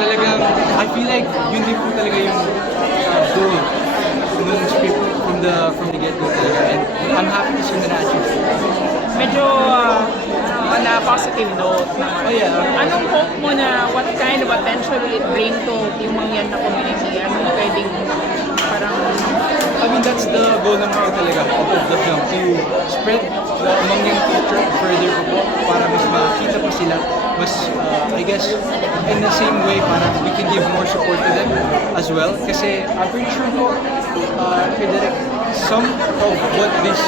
talagang, I feel like yun din po talaga yung goal nung script from the get-go talaga. And I'm happy to see na na-achieve. Medyo on a positive note naman. Oh yeah. Anong hope mo na what kind of attention will it bring to yung Mangyan na community? Anong pwedeng parang... I mean, that's the goal naman ko talaga of the film, to spread the Mangyan culture further po para mas makita pa sila, mas, I guess, in the same way, parang we can give more support to them as well. Kasi I'm pretty sure po, kay Direk, some of what this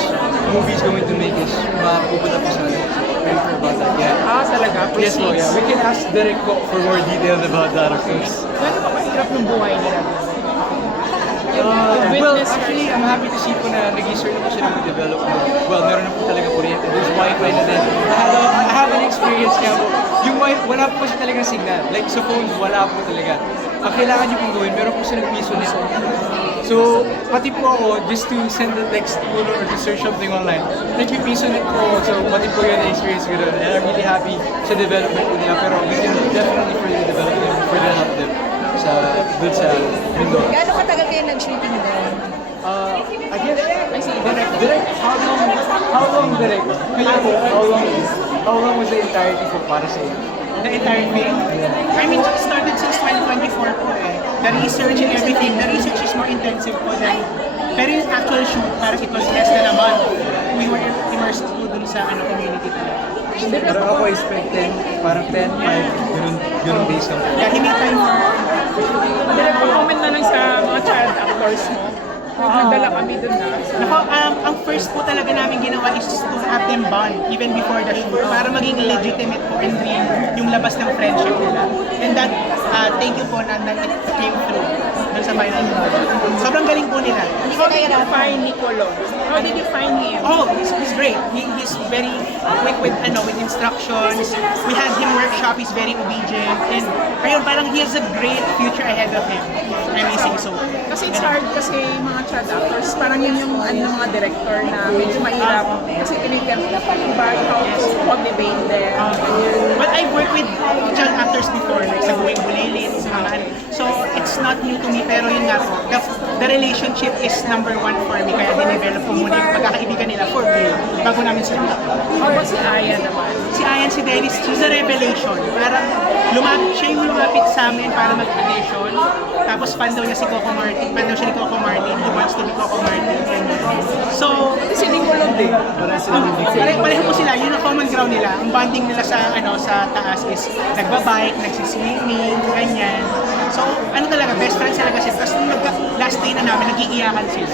movie is going to make is mapupunta po sa atin. Very sure about that, yeah. Talaga? Yes po, yeah. We can ask Direk po for more details about that, of course. Gano'n ba kahirap ng buhay nila? Well, actually, I'm happy to see po na nag-start na po sila mag-develop na. Well, meron na po talaga kuryente. There's wifi na din. I have an experience kaya po. Yung wifi, wala po kasi talagang signal. Like sa phones, wala po talaga. Ang kailangan nyo pong gawin, meron po silang piso nito. So, pati po ako, just to send a text po or to search something online, nagpipiso net po ako. So, pati po yun na-experience ko doon. And I'm really happy sa development po nila. Pero we can definitely further develop them, further help them dun sa mundo. Gaano katagal kayo nag-shooting doon? I guess, direct, how long direct? Kaya po, how long was the entirety po para sa inyo? The entire thing. I mean, it started since 2024 po eh. The research and everything, the research is more intensive po than, pero yung actual shoot, parang it was less than a month. We were immersed po dun sa community talaga. Pero ako expect 10, parang 10, 5, ganun days lang. Yeah, he made time for... Direct comment na lang sa mga child actors mo. Nagdala kami dun na. Nako, ang first po talaga namin ginawa is to have them bond even before the shoot para maging legitimate po and real yung labas ng friendship nila. And that, thank you po na it came through dun sa final product. Sobrang galing po nila. How did you find Nicolo? How did you find him? Oh, he's great. He's very quick with instructions. We had him workshop. He's very obedient. And ayun, parang he has a great future ahead of him. Amazing. So, Kasi it's hard kasi mga child actors, parang yun yung ng mga director na medyo mahirap kasi kinikem about how to motivate them. But I've worked with child actors before, like sa Buwing Bulelin, sa mga so it's not new to me, pero yun nga po, the relationship is number one for me, kaya dinevelop ko muna yung pagkakaibigan nila for me, bago namin sila. How about si Aya naman? Si Ayan, si Dennis, she's a revelation. Parang siya yung lumapit sa amin para mag-audition. Tapos fan daw niya si Coco Martin. Fan daw siya ni Coco Martin. He wants to be Coco Martin. So, Si Nicolo din. pareho po sila. Yun ang common ground nila. Ang bonding nila sa sa taas is nagbabike, nagsiswimming, ganyan. So, talaga, best friends talaga sila. Tapos nung last day na namin, nag-iiyakan sila.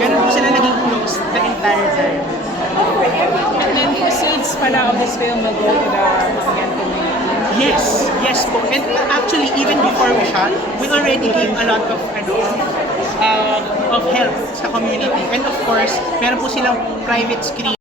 Ganun po sila naging close the entire time. And then proceeds pala of this film will go to the Mangyan community. Yes po. And actually, even before we shot, we already gave a lot of help sa community. And of course, meron po silang private screen